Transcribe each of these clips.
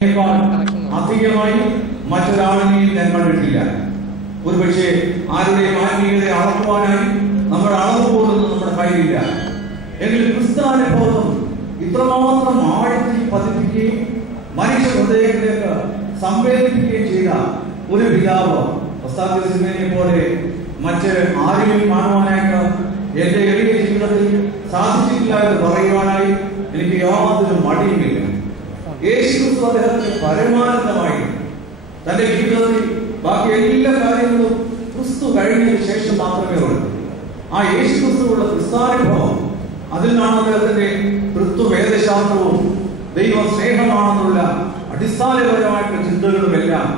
അധികമായി മറ്റൊരാളിനെയും ഞാൻ കണ്ടിട്ടില്ല. ഒരുപക്ഷെ ആരുടെയും ആത്മീയതയെ അളക്കുവാനായി നമ്മുടെ അളവ് പോലും നമ്മുടെ കയ്യിലില്ല. എങ്കിലും ക്രിസ്താനുഭവം ഇത്രമാത്രം ആഴത്തിൽ പതിപ്പിക്കുകയും മനുഷ്യ ഹൃദയത്തിലേക്ക് സംവേദിപ്പിക്കുകയും ചെയ്ത ഒരു പിതാവ് ഒസ്താദ്സിനെ പോലെ മറ്റ് ആരെയും കാണുവാനായിട്ട് എന്റെ എളിയ ജീവിതത്തിൽ സാധിച്ചിട്ടില്ല എന്ന് പറയുവാനായി എനിക്ക് യാതൊരു മടിയുമില്ല. യേശുക്രിസ്തു അദ്ദേഹത്തിന് പരമാനന്ദമായി തന്റെ ജീവിതത്തിൽ ബാക്കി എല്ലാ കാര്യങ്ങളും ക്രിസ്തു കഴിഞ്ഞതിന് ശേഷം മാത്രമേ ഉള്ളൂ. ആ യേശുക്രിസ്തുവുള്ള ക്രിസ്താനുഭവം, അതിൽ നിന്നാണ് അദ്ദേഹത്തിന്റെ തൃത്വവേദശാസ്ത്രവും ദൈവ സ്നേഹമാണെന്നുള്ള അടിസ്ഥാനപരമായിട്ടുള്ള ചിന്തകളുമെല്ലാം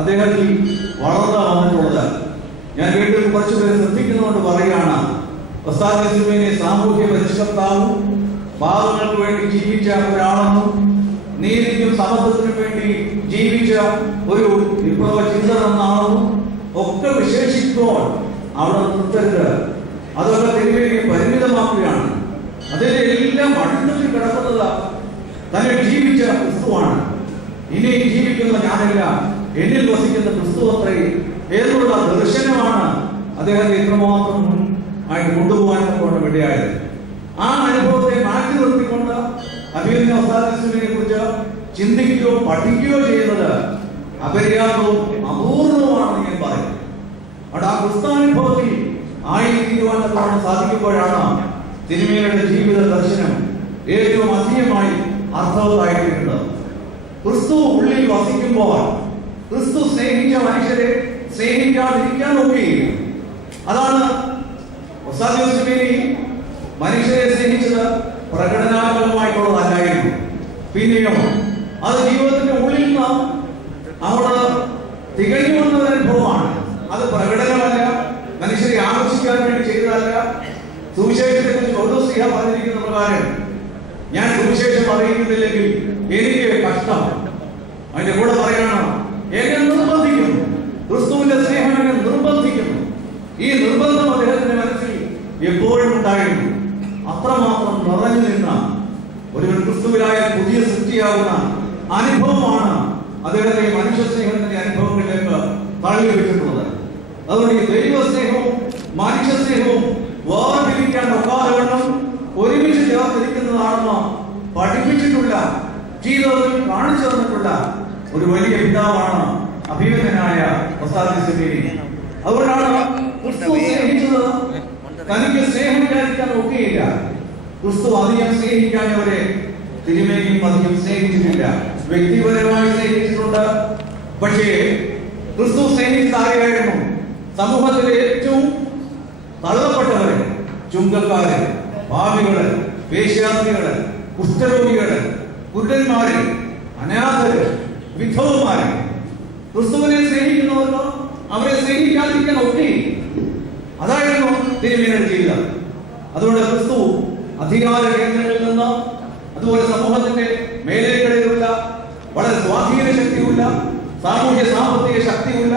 അദ്ദേഹത്തിൽ വളർന്നു വന്നിട്ടുള്ളത്. ഞാൻ വീണ്ടും കുറച്ചുപേരെ ശ്രദ്ധിക്കുന്നതുകൊണ്ട് പറയുകയാണ്, ഒസ്താദ്സിനെ സാമൂഹ്യ പരിഷ്കർത്താവും പാവങ്ങൾക്ക് വേണ്ടി ജീവിച്ച ഒരാളെന്നും നീതിക്കും സമത്വത്തിനും വേണ്ടി ജീവിച്ച ഒരു വിപ്ലവ ചിന്തകനാണെന്നും ഒക്കെ വിശേഷിക്കുമ്പോൾ അവിടെ നിർത്തരുത്. അതൊക്കെ തിരുവേണ്ടി പരിമിതമാക്കുകയാണ്. അതിന്റെ എല്ലാം അടിത്തട്ടിൽ കിടക്കുന്നത് തന്നെ ജീവിച്ച ക്രിസ്തുവാണ്. ഇനി ജീവിക്കുന്ന ഞാനല്ല, എന്നിൽ വസിക്കുന്ന ക്രിസ്തു അത്രേ എന്നുള്ള ദർശനമാണ് അദ്ദേഹത്തെ ഇത്രമാത്രം ആയിട്ട് കൊണ്ടുപോകാൻ കൊണ്ട് ഇടയായത്. ആ അനുഭവത്തെ മാറ്റി നിർത്തിക്കൊണ്ട് അഭിനന്ദ ഒസ്താദ്സിനെ കുറിച്ച് ചിന്തിക്കുകയോ പഠിക്കുകയോ ചെയ്യുന്നത് അപര്യാപ്തവും അപൂർണവുമാണെന്ന് ഞാൻ പറയും. അവിടെ ആ ക്രിസ്താനുഭവത്തിൽ ആയിരിക്കുവാൻ സാധിക്കുമ്പോഴാണ് തിരുമേനിയുടെ ജീവിത ദർശനം ഏറ്റവും അധികമായി അർത്ഥവത്തായിരിക്കുന്നത്. ക്രിസ്തു ഉള്ളിൽ വസിക്കുമ്പോൾ ക്രിസ്തു സ്നേഹിച്ച മനുഷ്യരെ സ്നേഹിക്കാതിരിക്കാൻ നോക്കുകയില്ല. അതാണ് ഒസ്താദ്സിനെ മനുഷ്യരെ സ്നേഹിച്ചത് പ്രകടനാത്മകമായിട്ടുള്ളതല്ലായിരുന്നു. പിന്നെയോ അത് ജീവിതത്തിന്റെ ഉള്ളിൽ നിന്ന് അവിടെ തികഞ്ഞു വന്ന അനുഭവമാണ്. അത് പ്രകടനമല്ല, മനുഷ്യരെ ആകർഷിക്കാൻ വേണ്ടി ചെയ്തതല്ല. സുവിശേഷത്തെ കുറിച്ച് പൗലോസ് പറഞ്ഞിരിക്കുന്ന പ്രകാരം, ഞാൻ സുവിശേഷം അറിയിക്കുന്നില്ലെങ്കിൽ എനിക്ക് കഷ്ടം. അതിന്റെ കൂടെ പറയണം, എന്നെ നിർബന്ധിക്കുന്നു, ക്രിസ്തുവിന്റെ സ്നേഹം എന്നെ നിർബന്ധിക്കുന്നു. ഈ നിർബന്ധം അദ്ദേഹത്തിന്റെ മനസ്സിൽ എപ്പോഴും ഉണ്ടായിരുന്നു. അത്രമാത്രം നിറഞ്ഞു നിന്ന ഒരു ക്രിസ്തുവിലായ പുതിയ സൃഷ്ടിയാകുന്ന അനുഭവമാണ് അദ്ദേഹത്തെ മനുഷ്യ സ്നേഹത്തിന്റെ അനുഭവങ്ങളിലേക്ക് തള്ളി വെച്ചിട്ടുള്ളത്. അതുകൊണ്ട് ഈ ദൈവ സ്നേഹവും മനുഷ്യ സ്നേഹവും വേർതിരിക്കാൻ ഒക്കാതെ ഒരുമിച്ച് ചേർത്തിരിക്കുന്നതാണെന്ന് പഠിപ്പിച്ചിട്ടുള്ള, ജീവിതത്തിൽ കാണിച്ചു തന്നിട്ടുള്ള ഒരു വലിയ പിതാവാണ് അഭിമന്യനായ ഒസ്താദ്സിനെ. അതുകൊണ്ടാണ് ക്രിസ്തു സ്നേഹിച്ചത് തനിക്ക് സ്നേഹം വിചാരിക്കാൻ ഒക്കെയില്ല. ക്രിസ്തു അധികം സ്നേഹിക്കാനവരെ തിരുമേനിയും അധികം സ്നേഹിച്ചിട്ടില്ല. വ്യക്തിപരമായി സ്നേഹിച്ചിട്ടുണ്ട്. പക്ഷേ ക്രിസ്തു സ്നേഹിച്ച ആരെയായിരുന്നു? സമൂഹത്തിലെ ഏറ്റവും തള്ളപ്പെട്ടവരെ, ചുങ്കക്കാര്, പാപികള്, വേശ്യാസ്ത്രീകള്, കുഷ്ഠരോഗികള്, കുരുടന്മാര്, അനാഥര്, വിധവമാര്. ക്രിസ്തുവിനെ സ്നേഹിക്കുന്നവർക്ക് അവരെ സ്നേഹിക്കാതിരിക്കാൻ ഒക്കെയില്ല. അതായിരുന്നു തിരുമേനിയുടെ ജീവിതം. അതുകൊണ്ട് ക്രിസ്തു അധികാര കേന്ദ്രങ്ങളിൽ നിന്ന്, അതുപോലെ സമൂഹത്തിന്റെ മേലേക്കടയിലുള്ള വളരെ സ്വാധീന ശക്തിയുള്ള, സാമൂഹ്യ സാമ്പത്തിക ശക്തിയുള്ള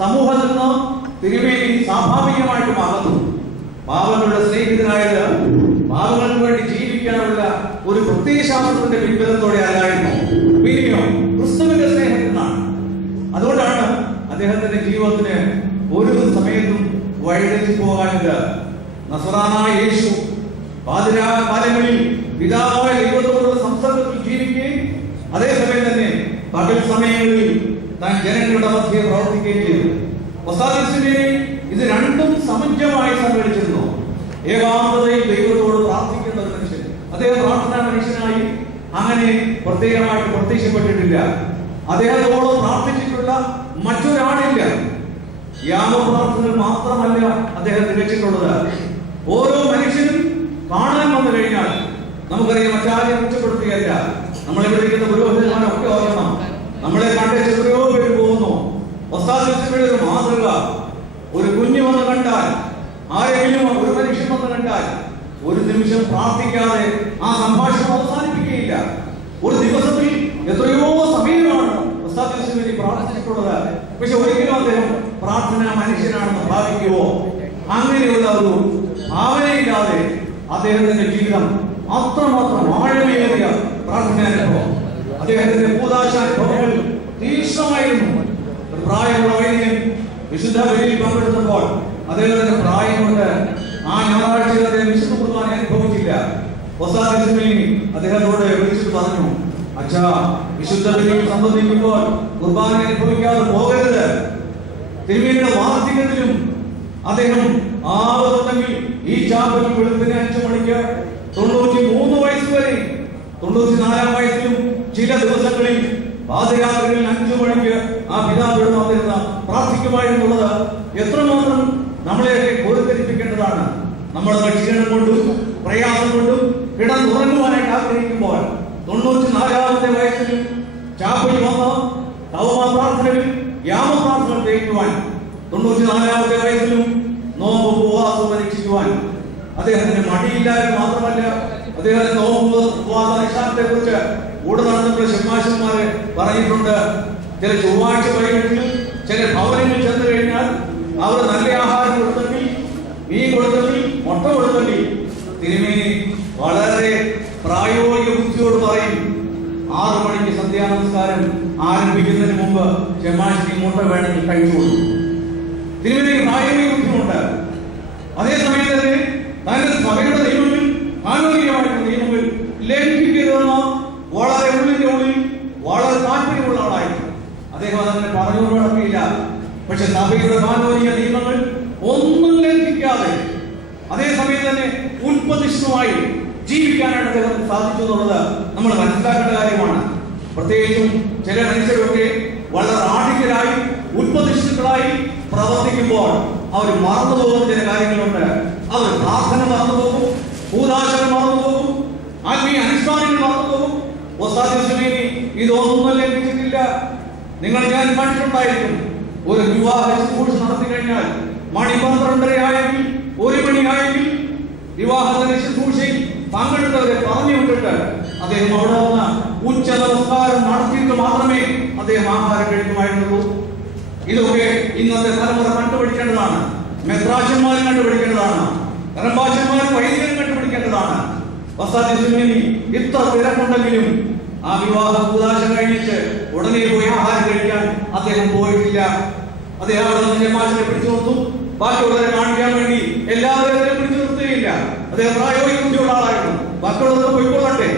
സമൂഹത്തിൽ നിന്ന് തിരുമേനി സ്വാഭാവികമായിട്ട് മാറുന്നു. പാവങ്ങളുടെ സ്നേഹിതനായത് പാവങ്ങൾക്ക് വേണ്ടി ജീവിക്കാനുള്ള ഒരു പ്രത്യയശാസ്ത്രത്തിന്റെ പിൻബലത്തോടെ അല്ലായിരുന്നു, പിന്നെയോ ക്രിസ്തുവിന്റെ സ്നേഹത്തിനാണ്. അതുകൊണ്ടാണ് അദ്ദേഹത്തിന്റെ ജീവിതത്തിന് ഒരു സമയത്തും വഴിതെറ്റി പോകാനില്ല. നസറാനായ യേശു പാതിരാകാലങ്ങളിൽ പിതാവായ ദൈവത്തോടുള്ള സംസർഗത്തിൽ ജീവിക്കുകയും അതേസമയം തന്നെ പകൽ സമയങ്ങളിൽ താൻ ജനങ്ങളുടെ മധ്യേ പ്രവർത്തിക്കുകയും ചെയ്തു. ഒസ്താദ്സിനെ ഇത് രണ്ടും സമുജ്ജമായി സംഘടിച്ചിരുന്നു. ഏകാന്തതയിൽ ദൈവത്തോട് പ്രാർത്ഥിക്കുന്ന ഒരു മനുഷ്യൻ, അദ്ദേഹം പ്രാർത്ഥനാ മനുഷ്യനായി അങ്ങനെ പ്രത്യേകമായിട്ട് പ്രത്യക്ഷപ്പെട്ടിട്ടില്ല. അദ്ദേഹത്തോട് പ്രാർത്ഥിച്ചിട്ടുള്ള മറ്റൊരാളില്ല. യാഗപ്രാർത്ഥനകൾ മാത്രമല്ല അദ്ദേഹം തികച്ചിട്ടുള്ളത്. ഓരോ മനുഷ്യനും കാണാൻ വന്നു കഴിഞ്ഞാൽ, നമുക്കറിയാം, മറ്റാരെയും കുറ്റപ്പെടുത്തുകയല്ല. നമ്മളെവിടെ ഇരിക്കുന്ന പുരോഹിതന്മാരൊക്കെ ഓർക്കണം, നമ്മളെ കണ്ട് എത്രയോ പേര് പോകുന്നു. ഒസ്താദ്സിന്റെ ഒരു മാതൃക, ഒരു കുഞ്ഞു വന്ന് കണ്ടാൽ, ആരെങ്കിലും ഒരു മനുഷ്യൻ വന്ന് കണ്ടാൽ ഒരു നിമിഷം പ്രാർത്ഥിക്കാതെ ആ സംഭാഷണം അവസാനിപ്പിക്കുകയില്ല. ഒരു ദിവസത്തിൽ എത്രയോ സമയമാണ് ഒസ്താദ്സിന് വേണ്ടി പ്രാർത്ഥിച്ചിട്ടുള്ളത്. പക്ഷെ ഒരിക്കലും അദ്ദേഹം പ്രാർത്ഥന മനുഷ്യനാണെന്ന് ഭാവിക്കുവോ? അങ്ങനെയുള്ള ഒരു ഭാവനയില്ലാതെ അദ്ദേഹത്തിന്റെ ജീവിതം അത്രമാത്രം ആഴമേറിയ പ്രാർത്ഥനാനുഭവം. അദ്ദേഹത്തിന്റെ കൂദാശാനുഭവങ്ങൾ തീക്ഷ്ണമായിരുന്നു. പ്രായമുള്ള വൈദ്യൻ വിശുദ്ധ ബലിയിൽ പങ്കെടുത്തപ്പോൾ അദ്ദേഹത്തിന്റെ പ്രായം കൊണ്ട് ആ ഞായറാഴ്ചയിൽ അദ്ദേഹം വിശുദ്ധ കുർബാന അനുഭവിച്ചില്ല. അദ്ദേഹത്തോട് വിളിച്ചിട്ട് പറഞ്ഞു, അച്ഛാ, വിശുദ്ധ ബലിയിൽ സംബന്ധിക്കുമ്പോൾ കുർബാന അനുഭവിക്കാതെ പോകരുത്. തിരുമേനിയുടെ വാർദ്ധക്യത്തിലും അദ്ദേഹം ആവതുണ്ടെങ്കിൽ ഈ ചാപ്പലിൽ വെളുപ്പിന് 5 മണിക്ക് 93 വയസ്സ് വരെ 94 വയസ്സിലും ചില ദിവസങ്ങളിൽ പാദയാത്രകളിൽ 5 മണിക്ക് ആ പിതാവിനോട് വന്നിരുന്ന പ്രാർത്ഥിക്കുമായിരുന്നുള്ളത് എത്രമാത്രം നമ്മളെയൊക്കെ ബോധരിപ്പിക്കേണ്ടതാണ്. നമ്മുടെ ക്ഷീണം കൊണ്ടും പ്രയാസം കൊണ്ടും കിടന്നുറങ്ങുവാനായിട്ട് ആഗ്രഹിക്കുമ്പോൾ 94-ാമത്തെ വയസ്സിലും ചാപ്പലിൽ വന്ന് തവമ പ്രാർത്ഥനകൾ യാമപ്രാർത്ഥന ചെയ്യിക്കുവാൻ 94-ാമത്തെ വയസ്സിലും നോമ്പ് ഉപവാസം പരീക്ഷിക്കുവാൻ അദ്ദേഹത്തിന് മടിയില്ലാതെ മാത്രമല്ല, അദ്ദേഹം നോമ്പ് ഉപവാസ അനുഷ്ഠാനത്തെ കുറിച്ച് കൂടെ നടന്നിട്ടുള്ള ഷമ്മാശന്മാരെ പറഞ്ഞിട്ടുണ്ട്. ചില ചൊവ്വാഴ്ച വൈകിട്ട് ചില ഭവനങ്ങളിൽ ചെന്ന് കഴിഞ്ഞാൽ അവർ നല്ല ആഹാരം കൊടുത്തെങ്കിൽ, മീൻ കൊടുത്തെങ്കിൽ, മുട്ട കൊടുത്തെങ്കിൽ തിരുമേനി വളരെ പ്രായോഗിക ബുദ്ധിയോട് പറയും, 6 മണിക്ക് സന്ധ്യാനമസ്കാരം ആരംഭിക്കുന്നതിന് മുമ്പ് ഷമ്മാശിനി മുട്ട വേണമെങ്കിൽ കഴിച്ചോളൂ. തിരുമേനിക്ക് പ്രായോഗിക ബുദ്ധിമുണ്ട്. അതേസമയം തന്നെ തന്റെ സഭയുടെ നിയമങ്ങൾ, കാനൂനികമായിട്ടുള്ള നിയമങ്ങൾ ലംഘിക്കരുതെന്ന വളരെ ഉള്ളിന്റെ ഉള്ളിൽ വളരെ താല്പര്യമുള്ള ആളായിരുന്നു അദ്ദേഹം. അതങ്ങനെ പറഞ്ഞുകൊണ്ട് നടക്കില്ല. പക്ഷെ സഭയുടെ കാനൂനിക നിയമങ്ങൾ ഒന്നും ലംഘിക്കാതെ അതേസമയം തന്നെ ഉൽപ്പതിഷ്ണുമായി ജീവിക്കാനായിട്ട് അദ്ദേഹത്തിന് സാധിച്ചു എന്നുള്ളത് നമ്മൾ മനസ്സിലാക്കേണ്ട കാര്യമാണ്. പ്രത്യേകിച്ചും ചില മനുഷ്യരൊക്കെ വളരെ ആഠികരായി ഉൽപ്പതിഷ്ണുക്കളായി പ്രവർത്തിക്കുമ്പോൾ അവർ മറന്നുപോകുന്ന ചില കാര്യങ്ങളുണ്ട്. അവർ പ്രാർത്ഥന മറന്നുപോകും, കൂദാശകൾ മറന്നുപോകും, ആത്മീയ അനുഷ്ഠാനങ്ങൾ മറന്നുപോകും. ഇതൊന്നും ലംഘിച്ചിട്ടില്ല. നിങ്ങൾ ഞാൻ കണ്ടിട്ടുണ്ടായിരിക്കും, ഒരു വിവാഹ ശുശ്രൂഷ നടത്തി കഴിഞ്ഞാൽ മണി 12:30 ആയെങ്കിൽ 1 മണിയായെങ്കിൽ വിവാഹത്തിന്റെ ശുശ്രൂഷയിൽ പങ്കെടുത്തവരെ പറഞ്ഞു വിട്ടിട്ട് അദ്ദേഹം അവിടെ വന്ന് ഉച്ച നമസ്കാരം നടത്തിയിട്ട് മാത്രമേ അദ്ദേഹം ആഹാരം കഴിക്കുമായിരുന്നുള്ളൂ. ഇതൊക്കെ ഇന്നത്തെ തലമുറ കണ്ടുപിടിക്കേണ്ടതാണ്. മെത്രാശന്മാർ കണ്ടുപിടിക്കേണ്ടതാണ്. റംബാശന്മാർ വൈദികൻ കണ്ടുപിടിക്കേണ്ടതാണ്. ഇത്ര തിരക്കുണ്ടെങ്കിലും ആ വിവാഹ കൂദാശ കഴിഞ്ഞിട്ട് ഉടനെ പോയി ആഹാരം കഴിക്കാൻ അദ്ദേഹം പോയിട്ടില്ല. അദ്ദേഹം അവിടെ നിന്ന് ജമാഅത്തിനെ പിടിച്ചു നിർത്തും. ബാക്കിയുള്ളവരെ കാണിക്കാൻ വേണ്ടി എല്ലാവരെയും പിടിച്ചു നിർത്തുകയില്ല. അദ്ദേഹം പ്രായോഗിക ബുദ്ധിയുള്ള ആളായിരുന്നു. ബാക്കിയുള്ളവർക്ക് പോയിക്കൊള്ളട്ടെ,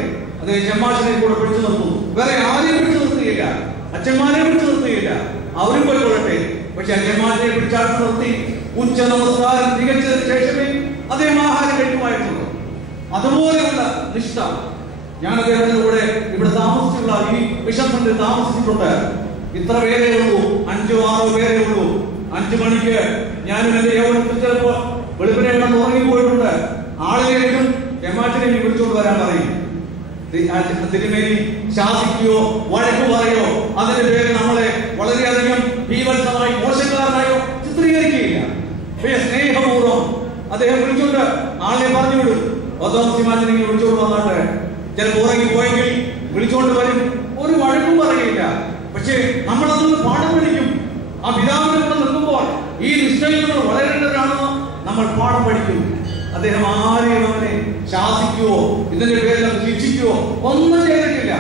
അദ്ദേഹം ജമാഅത്തിനെ കൂടെ പിടിച്ചു നിർത്തും. വേറെ ആരെയും പിടിച്ചു നിർത്തുകയില്ല, അച്ഛന്മാരെ പിടിച്ചു നിർത്തുകയില്ല, അവരും പോയിക്കൊള്ളട്ടെ. പക്ഷെ അച്ഛന്മാരെ പിടിച്ചാട്ട് നിർത്തി ഉച്ച നമസ്കാരം തികച്ചതിന് ശേഷമേ അദ്ദേഹം ആഹാരം കഴിക്കുമായിട്ടുള്ളൂ. അതുപോലെയുള്ള നിഷ്ഠ. ഞാൻ അദ്ദേഹത്തിന്റെ കൂടെ ഇവിടെ താമസിച്ചുള്ള ഈ ബിഷപ്പിന്റെ താമസിച്ചിട്ടുണ്ട്. ഇത്ര പേരേ ഉള്ളൂ, 5-6 പേരേ ഉള്ളൂ. 5 മണിക്ക് ഞാനും എന്റെ യൗവനത്തിൽ ചിലപ്പോൾ വെളുപ്പിനെ ഉറങ്ങിപ്പോയിട്ടുണ്ട്. ആളുകളെയും ജമാഅത്തിനെ വിളിച്ചുകൊണ്ട് വരാൻ പറയും. തിരുമേനി ശാസിക്കുകയോ വഴക്ക് പറയോ അതിന്റെ പേര് നമ്മളെ വളരെയധികം ഭീവത്സമായി മോശക്കാരനായോ ചിത്രീകരിക്കുകയില്ല. സ്നേഹപൂർവ്വം അദ്ദേഹം വിളിച്ചുകൊണ്ട് ആളെ പറഞ്ഞു വിടും. ഒതോസിമാറ്റിനെ വിളിച്ചുകൊണ്ട് വന്നാട്ടെ, ചിലപ്പോൾ ഉറങ്ങിപ്പോയെങ്കിൽ വിളിച്ചുകൊണ്ട് വരും. ഒരു വഴക്കും പറയില്ല. പക്ഷേ നമ്മളതൊന്ന് പാഠം പഠിക്കും. ആ പിതാവിനെ കൂടെ നിൽക്കുമ്പോൾ ഈ നിഷ്ഠയിൽ നമ്മൾ വളരേണ്ടവരാണെന്ന് നമ്മൾ പാഠം പഠിക്കും. അദ്ദേഹം ആരെയും അവനെ ശാസിക്കുകയോ ഇതിന്റെ പേരിൽ ശിക്ഷിക്കുകയോ ഒന്നും ചെയ്തിട്ടില്ല.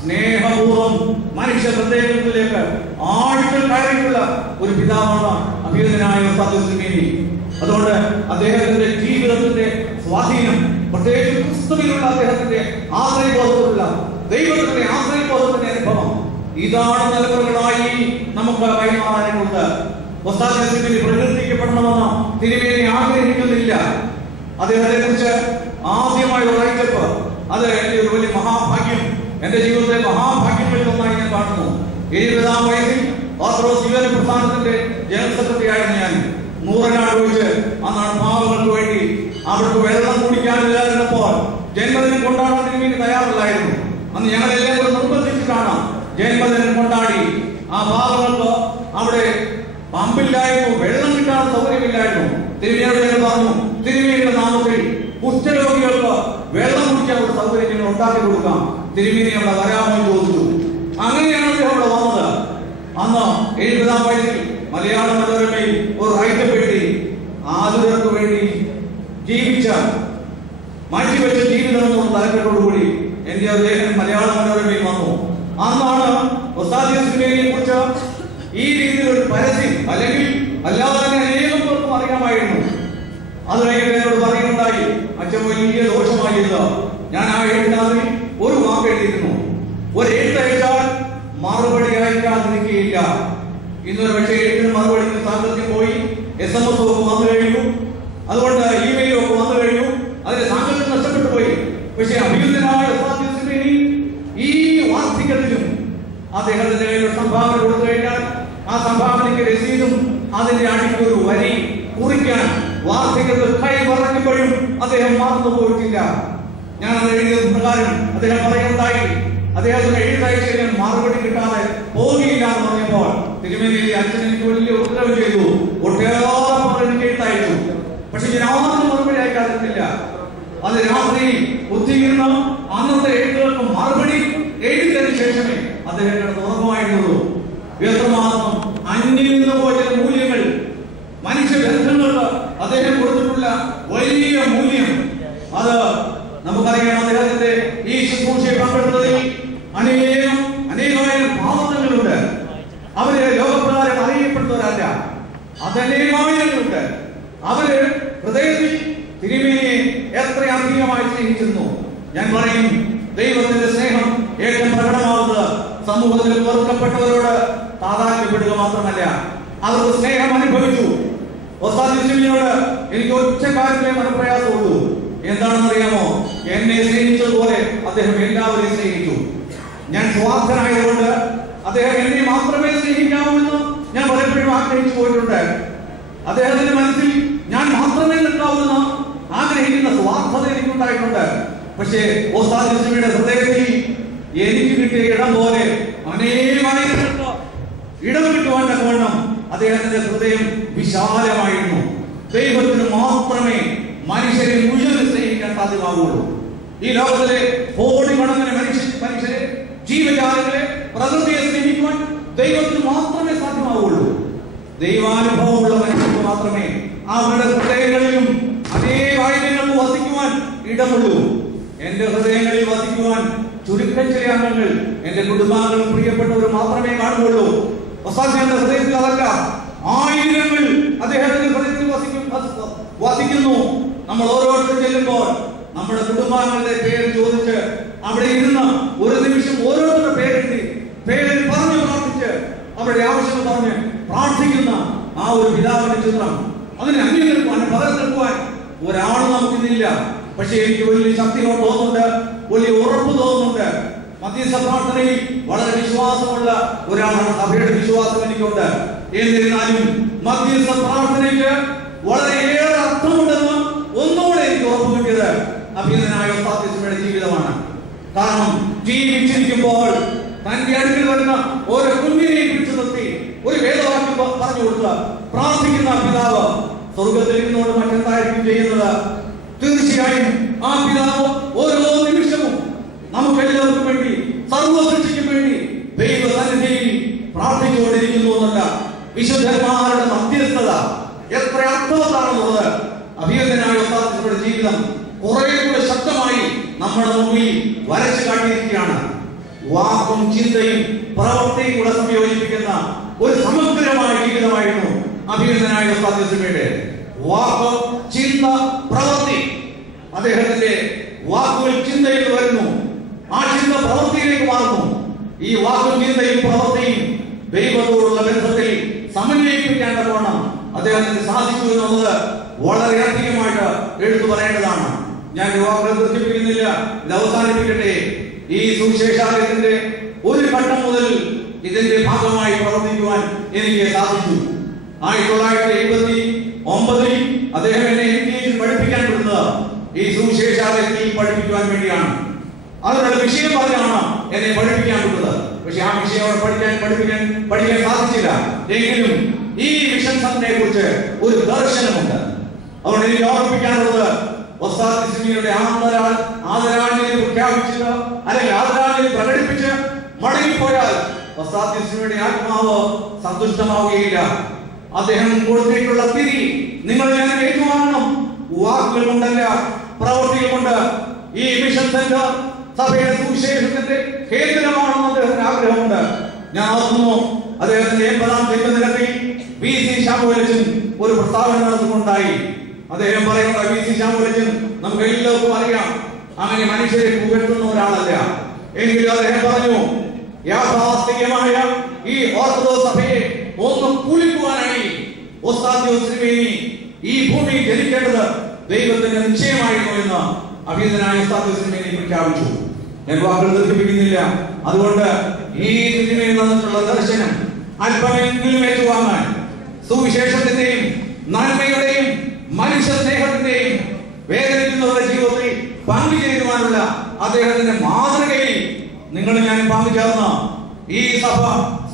സ്നേഹപൂർവ്വം മനുഷ്യ ഹൃദയങ്ങളിലേക്ക് ആഴത്തിൽ കയറിയിട്ടുള്ള ഒരു പിതാവാണ് അഭിനന്ദനായ സദസ്യമേനി. അതുകൊണ്ട് അദ്ദേഹത്തിന്റെ ജീവിതത്തിന്റെ സ്വാധീനം, പ്രത്യേകിച്ച് ക്രിസ്തുവിലുള്ള അദ്ദേഹത്തിന്റെ ആശ്രയബോധത്തിലുള്ള ദൈവത്തിന്റെ ആശ്രയബോധത്തിന്റെ അനുഭവം ഇതാണ് തലമുറകളായി നമുക്ക് കൈമാറാനുള്ളത്. പ്രകീർത്തിക്കപ്പെടണമെന്ന് തിരുമേനി ആഗ്രഹിക്കുന്നില്ല. അദ്ദേഹത്തെ കുറിച്ച് ആദ്യമായി വായിച്ചപ്പോൾ അത് എന്റെ ഒരു വലിയ മഹാഭാഗ്യം, എന്റെ ജീവിതത്തിലെ മഹാഭാഗ്യങ്ങളിൽ ഒന്നായി ഞാൻ കാണുന്നു. 70-ാം വയസ്സിൽ പാത്രോസ് യുവന പ്രസ്ഥാനത്തിന്റെ ജനറൽ സെക്രട്ടറി ആയിരുന്നു ഞാൻ. നൂറനാട് വെച്ച് അന്നാണ് പാവങ്ങൾക്ക് വേണ്ടി അവർക്ക് വെള്ളം കുടിക്കാനില്ലാതിരുന്നപ്പോൾ ജന്മദിനം കൊണ്ടാടാൻ തിരുമേനി തയ്യാറില്ലായിരുന്നു. അന്ന് ഞങ്ങളെല്ലാം കൂടെ നിർബന്ധിച്ചിട്ടാണ് ജന്മദിനം കൊണ്ടാടി. ആ പാവങ്ങൾക്ക് അവിടെ പമ്പില്ലായിരുന്നു, വെള്ളം കിട്ടാൻ സൗകര്യമില്ലായിരുന്നു. തിരുമേനിയോട് ഞങ്ങൾ പറഞ്ഞു, തിരുമേനിയുടെ നാമത്തിൽ കുഷ്ഠരോഗികൾക്ക് വെള്ളം കുടിക്കാനുള്ള സൗകര്യം ഞങ്ങൾ ഉണ്ടാക്കി കൊടുക്കാം, തിരുമേനി അവിടെ വരാമെന്ന് ചോദിച്ചു. അങ്ങനെയാണ് അദ്ദേഹം അവിടെ വന്നത്. അന്ന് 70-ാം വയസ്സിൽ മലയാള മനോരമയിൽ ഒരു റൈറ്റ് പെട്ടി ആതുരർക്ക് വേണ്ടി ജീവിച്ച മാറ്റിവെച്ച ജീവിതം എന്നുള്ള തലക്കെട്ടോടുകൂടി എന്റെ അദ്ദേഹം മലയാള മനോരമയിൽ വന്നു. അന്നാണ് ഉസ്താദിനെ കുറിച്ച് ഈ രീതിയിൽ ഒരു പരസ്യം അല്ലെങ്കിൽ അല്ലാതെ തന്നെ അനേകം പേർക്കും അറിയാമായിരുന്നു. അത് കഴിഞ്ഞിട്ട് എന്നോട് പറയുന്നുണ്ടായി, അച്ഛൻ വലിയ ദോഷമായിരുന്നു. ഞാൻ ആ എഴുതാതിൽ ഒരു വാക്ക് എഴുതിയിരുന്നു, ഒരു എഴുത്തയച്ചാൽ മറുപടി അയക്കാതിരിക്കുകയില്ല. ഇന്നൊരു പക്ഷേ എഴുത്തിന് മറുപടി സാങ്കത്യം പോയി, SMS ഒക്കെ വന്നു കഴിഞ്ഞു, അതുകൊണ്ട് ഇമെയിലൊക്കെ വന്നു കഴിഞ്ഞു, അതിന്റെ സാങ്കത്യം നഷ്ടപ്പെട്ടു പോയി. പക്ഷെ അഭിയുദ്ധനായ ഈ വാർദ്ധക്യത്തിലും അദ്ദേഹത്തിന്റെ കയ്യിൽ സംഭാവന കൊടുത്തു കഴിഞ്ഞാൽ ആ സംഭാവനയ്ക്ക് രസീതും അതിന്റെ അടിക്കൊരു വരി കുറിക്കാൻ വാർദ്ധക്യത്തിൽ കൈ പറക്കുമ്പോഴും അദ്ദേഹം മറന്നു പോയിട്ടില്ല. ഞാൻ അത് എഴുതിയ പ്രകാരം അദ്ദേഹം പറയുന്നുണ്ടായി, അദ്ദേഹത്തിന് എഴുത്തയച്ച് ഞാൻ മറുപടി കിട്ടാതെ പോകില്ല എന്ന് പറഞ്ഞപ്പോൾ തിരുമേനിയിലെ അച്ഛൻ എനിക്ക് വലിയ ഉത്തരവ് ചെയ്തു. ഒട്ടേറെ എനിക്ക് എഴുത്തയച്ചു, പക്ഷെ ഞാൻ ആർക്കും മറുപടി അയക്കാതിരുന്നില്ല. അത് രാത്രി ഒത്തിരിക്കുന്ന അന്നത്തെ എഴുത്തുകൾക്ക് മറുപടി എഴുതിയതിനു ശേഷമേ അദ്ദേഹത്തിന് തുറന്നുമായിരുന്നുള്ളൂ. എത്രമാത്രം അന്യം നിന്ന് പോയ ചില മൂല്യങ്ങൾ, മനുഷ്യ ബന്ധങ്ങൾക്ക് അദ്ദേഹം കൊടുത്തിട്ടുള്ള വലിയ മൂല്യം, അത് നമുക്കറിയാം. അദ്ദേഹത്തിന്റെ ഈ ശുശ്രൂഷയെ പങ്കെടുത്തതിൽ അനേകായിരം പാവങ്ങളുണ്ട്. അവര് ലോകപ്രകാരം അറിയപ്പെടുന്നവരല്ല, അതനേകായിരങ്ങളുണ്ട്. അവര് ഹൃദയത്തിൽ തിരുമേനിയെ എത്ര അധികമായി സ്നേഹിച്ചിരുന്നു. ഞാൻ പറയും, ദൈവത്തിന്റെ സ്നേഹം ഏറ്റവും പ്രകടമാവുന്നത് സമൂഹത്തിൽ വെറുക്കപ്പെട്ടവരോട് താതാത്മ്യപ്പെടുക മാത്രമല്ല, അവർക്ക് സ്നേഹം അനുഭവിച്ചു. ഒസ്താദിനോട് എനിക്ക് ഒറ്റ കാര്യത്തിലേ മനപ്രയാസമുള്ളൂ. എന്താണെന്നറിയാമോ? എന്നെ സ്നേഹിച്ചതുപോലെ അദ്ദേഹം എല്ലാവരെയും സ്നേഹിച്ചു. ഞാൻ സ്വാർത്ഥനായതുകൊണ്ട് അദ്ദേഹം എന്നെ മാത്രമേ സ്നേഹിക്കാവൂന്ന് ഞാൻ പലപ്പോഴും ആഗ്രഹിച്ചു പോയിട്ടുണ്ട്. അദ്ദേഹത്തിന്റെ മനസ്സിൽ ഞാൻ മാത്രമേ നിൽക്കാവൂന്ന് ആഗ്രഹിക്കുന്ന സ്വാർത്ഥത എനിക്കുണ്ടായിട്ടുണ്ട്. പക്ഷേ ഓസ്താദിന്റെ ഹൃദയത്തിൽ എനിക്ക് കിട്ടിയ ഇടം പോലെ അനേകായിരങ്ങൾക്ക് ഇടം കിട്ടുവാൻ തക്കവണ്ണം അദ്ദേഹത്തിന്റെ ഹൃദയം വിശാലമായിരുന്നു. ദൈവത്തിന് മാത്രമേ മനുഷ്യരെ മുഴുവൻ സ്നേഹിക്കാൻ സാധ്യമാവുള്ളൂ. ഈ ലോകത്തിലെ കോടിക്കണക്കിന് മനുഷ്യരെ, ജീവജാലങ്ങളെ, പ്രകൃതിയെ സ്നേഹിക്കുവാൻ ദൈവത്തിന് മാത്രമേ സാധ്യമാവുള്ളൂ. ദൈവാനുഭവമുള്ള മനുഷ്യർക്ക് മാത്രമേ അവരുടെ ഹൃദയങ്ങളിലും അനേകായിരങ്ങൾക്ക് വസിക്കുവാൻ ഇടമുള്ളൂ. എന്റെ ഹൃദയങ്ങളിൽ വസിക്കുവാൻ ചുരുക്കം ചില അംഗങ്ങൾ, എന്റെ കുടുംബാംഗങ്ങളും പ്രിയപ്പെട്ടവർ മാത്രമേ കാണുകയുള്ളൂ. ഒസ്താദിന്റെ ഹൃദയത്തിൽ അതല്ല, ആയിരങ്ങൾ അദ്ദേഹത്തിന്റെ ഹൃദയത്തിൽ വസിക്കുന്നു. നമ്മൾ ഓരോരുത്തരും ചെല്ലുമ്പോൾ നമ്മുടെ കുടുംബാംഗങ്ങളുടെ പേര് ചോദിച്ച് അവിടെ ഇരുന്ന് ഒരു നിമിഷം ഓരോരുത്തരുടെ പേരിൽ പറഞ്ഞു പ്രാർത്ഥിച്ച് അവരുടെ ആവശ്യം പറഞ്ഞ് പ്രാർത്ഥിക്കുന്ന ആ ഒരു പിതാവിന്റെ ചിത്രം അതിനെ അംഗീകരിക്കുവാൻ പകർന്നെടുക്കുവാൻ ഒരാൾ നമുക്കിന്നില്ല. പക്ഷെ എനിക്ക് വലിയ ശക്തി തോന്നുന്നുണ്ട്, വലിയ ഉറപ്പ് തോന്നുന്നുണ്ട്. മധ്യസ്ഥ പ്രാർത്ഥനയിൽ വളരെ വിശ്വാസമുള്ള ഒരാളാണ്. സഭയുടെ വിശ്വാസം എനിക്കുണ്ട്. എന്നിരുന്നാലും മധ്യസ്ഥ പ്രാർത്ഥനയ്ക്ക് വളരെയേറെ അർത്ഥമുണ്ടെന്ന് ഒന്നുകൂടെ എനിക്ക് ഉറപ്പ് കിട്ടിയത് അഭിനന്ദനായ ഉസ്താദിന്റെ ജീവിതമാണ്. കാരണം ജീവിച്ചിരിക്കുമ്പോൾ തന്റെ അടുക്കൽ വരുന്ന ഓരോ കുഞ്ഞിനെയും പിടിച്ചു നിർത്തി ഒരു വേദവാക്യം പറഞ്ഞു കൊടുക്കുക പ്രാർത്ഥിക്കുന്ന പിതാവ് സ്വർഗത്തിൽ ഇരുന്നുകൊണ്ട് മറ്റെന്തായിരിക്കും ചെയ്യുന്നത്? തീർച്ചയായും ആ പിതാവ് ഓരോ നിമിഷവും നമുക്കെല്ലാവർക്കും വേണ്ടി, സർവ്വ സൃഷ്ടിക്കും വേണ്ടി ദൈവ സന്നിധിയിൽ പ്രാർത്ഥിച്ചുകൊണ്ടിരിക്കുന്നു എന്നല്ല. വിശുദ്ധന്മാരുടെ മധ്യസ്ഥത എത്ര അർത്ഥവത്താണെന്നുള്ളത് അഭിനന്ദനായ ഉസ്താദിന്റെ ജീവിതം കുറെ കൂടെ ശക്തമായി നമ്മുടെ മുമ്പിൽ വരച്ചു കാട്ടിയിരിക്കുകയാണ്. വാക്കും ചിന്തയും പ്രവൃത്തിയും കൂടെ സംയോജിപ്പിക്കുന്ന ഒരു സമഗ്രമായ ജീവിതമായിരുന്നു അഭിനന്ദനായ ഉസ്താദിന്റെ വാക്ക്, ചിന്ത, പ്രവൃത്തി. അദ്ദേഹത്തിന്റെ വാക്കുകൾ ചിന്തയിൽ വരുന്നു, ആ ചിന്ത പ്രവൃത്തിയിലേക്ക് മാറുന്നു. ഈ വാക്കും ചിന്തയും പ്രവൃത്തിയും ദൈവത്തോടുള്ള ബന്ധത്തിൽ സമന്വയിപ്പിക്കേണ്ട പോണം അദ്ദേഹത്തിന് സാധിച്ചു എന്നുള്ളത് വളരെ അധികമായിട്ട് എടുത്തു പറയേണ്ടതാണ്. ഞാൻ യുവാക്കളെ ദൃഷ്ടിപ്പിക്കുന്നില്ല, ഇത് അവസാനിപ്പിക്കട്ടെ. ഈ സുവിശേഷാലയത്തിന്റെ ഒരു ഘട്ടം മുതൽ ഇതിന്റെ ഭാഗമായി പ്രവർത്തിക്കുവാൻ എനിക്ക് സാധിച്ചു. 1979 അദ്ദേഹം എന്നെ ഇന്ത്യയിൽ പഠിപ്പിക്കാൻ വിടുന്നത് ഈ സുവിശേഷാലയത്തിൽ പഠിപ്പിക്കുവാൻ വേണ്ടിയാണ്. അതിനുള്ള വിഷയം പറഞ്ഞാണ് എന്നെ പഠിപ്പിക്കാൻ വിട്ടത്. പക്ഷെ ആ വിഷയം അവിടെ പഠിക്കാൻ സാധിച്ചില്ല. എങ്കിലും ഈ മിഷൻ സഭയെ കുറിച്ച് ഒരു ദർശനമുണ്ട്. അതുകൊണ്ട് എനിക്ക് ഓർമ്മിപ്പിക്കാനുള്ളത് ഒസ്താദിന്റെ ആദരാഞ്ജലി പ്രഖ്യാപിച്ചത് അല്ലെങ്കിൽ ആദരാഞ്ജലി പ്രകടിപ്പിച്ച് മടങ്ങിപ്പോയാൽ ഒസ്താദിന്റെ ആത്മാവ് സന്തുഷ്ടമാവുകയില്ല. അദ്ദേഹം കൊടുത്തിട്ടുള്ള തിരി നിങ്ങൾ ഞാൻ ഏറ്റുവാങ്ങണം. വാക്കുകൾ കൊണ്ടല്ല, പ്രവൃത്തികൾ കൊണ്ട്. ഈ മിഷൻ സെന്റർ സഭയുടെ സുവിശേഷത്തിന്റെ കേന്ദ്രമാണെന്ന് അദ്ദേഹം ഞാൻ ഓർക്കുന്നു അദ്ദേഹത്തിന്റെ 80-ാം ജന്മദിനത്തിൽ VC ശാമുവേലച്ചൻ ഒരു പ്രസ്താവന നടത്തുന്നുണ്ടായി. അദ്ദേഹം പറയുന്നത്, VC ശാമുവേലച്ചൻ നമുക്ക് എല്ലാവർക്കും അറിയാം, അങ്ങനെ മനുഷ്യരെ പുകഴ്ത്തുന്ന ഒരാളല്ല. എങ്കിലും അദ്ദേഹം പറഞ്ഞു, യാഥാസ്ഥികമായ ഈ ഓർത്തഡോക്സ് സഭയെ ഒന്ന് കുളിക്കുവാനായി ഈ ഭൂമിയിൽ ജനിക്കേണ്ടത് ദൈവത്തിന്റെ നിശ്ചയമായിരുന്നു എന്ന് അഭിനന്ദനായ പ്രഖ്യാപിച്ചു. ഞാൻ വാക്കുകൾ ദീർഘിപ്പിക്കുന്നില്ല. അതുകൊണ്ട് ഈ തിരുമേനിയിൽ നിന്നുള്ള ദർശനം അല്പമെങ്കിലും ഏറ്റുവാങ്ങാൻ, സുവിശേഷത്തിന്റെയും നന്മയുടെയും മനുഷ്യ സ്നേഹത്തിന്റെയും വേദനിക്കുന്നവരുടെ ജീവിതത്തിൽ പങ്കുചേരുവാനുള്ള അദ്ദേഹത്തിന്റെ മാതൃകയിൽ നിങ്ങൾ ഞാൻ പങ്കുചേർന്ന ഈ സഭ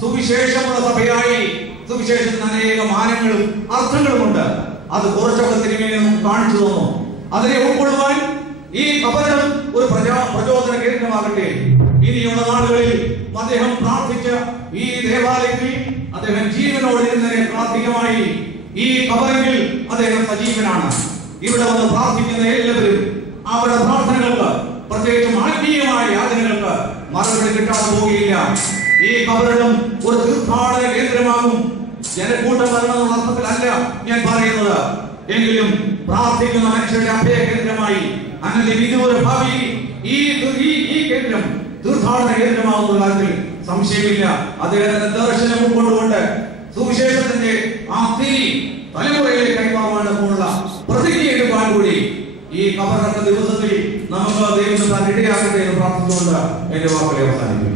സുവിശേഷമുള്ള സഭയായി, സുവിശേഷത്തിന് അനേക മാനങ്ങളും അർത്ഥങ്ങളുമുണ്ട്. അത് കുറച്ചൊക്കെ തിരുമേനി നമുക്ക് കാണിച്ചു തന്നു. അതിനെ ഉൾക്കൊള്ളുവാൻ ഈ കബറിടം ഒരു പ്രചോദന കേന്ദ്രമാകട്ടെ. ഇനിയുള്ള നാളുകളിൽ അദ്ദേഹം പ്രാർത്ഥിച്ച ഈ ദേവാലയത്തിൽ അദ്ദേഹം ജീവനോടെ ഇരുന്നതിനെ പ്രാർത്ഥികമായി ഈ കബറിൽ അദ്ദേഹം സജീവനാണ്. ഇവിടെ വന്ന് പ്രാർത്ഥിക്കുന്ന എല്ലാവരും അവരുടെ പ്രാർത്ഥനകൾക്ക്, പ്രത്യേകിച്ചും ആത്മീയമായ യാതനകൾക്ക് മറുപടി കിട്ടാതെ പോവുകയില്ല. ഈ കബറിടം ഒരു തീർത്ഥാടന കേന്ദ്രമാകും. ജനക്കൂട്ടം വരണമെന്ന അർത്ഥത്തിലല്ല ഞാൻ പറയുന്നത്. എങ്കിലും പ്രാർത്ഥിക്കുന്ന മനുഷ്യരുടെ അഭയ കേന്ദ്രമായി വിദൂര ഭാവിയിൽ ഈ കേന്ദ്രം തീർത്ഥാടന കേന്ദ്രമാകുന്ന കാര്യത്തിൽ സംശയമില്ല. അദ്ദേഹത്തിന്റെ ദർശനം ഉൾക്കൊണ്ടുകൊണ്ട് സുവിശേഷത്തിന്റെ ആ തിരി തലമുറയിലേക്ക് കൈമാറുവാനുള്ള പ്രതിജ്ഞ എടുക്കാൻ കൂടി ഈ കബറടക്ക ദിവസത്തിൽ നമുക്ക് ദൈവം ഇടയാക്കട്ടെ എന്ന് പ്രാർത്ഥിച്ചുകൊണ്ട് എന്റെ വാക്കുകളെ അവസാനിപ്പിക്കും.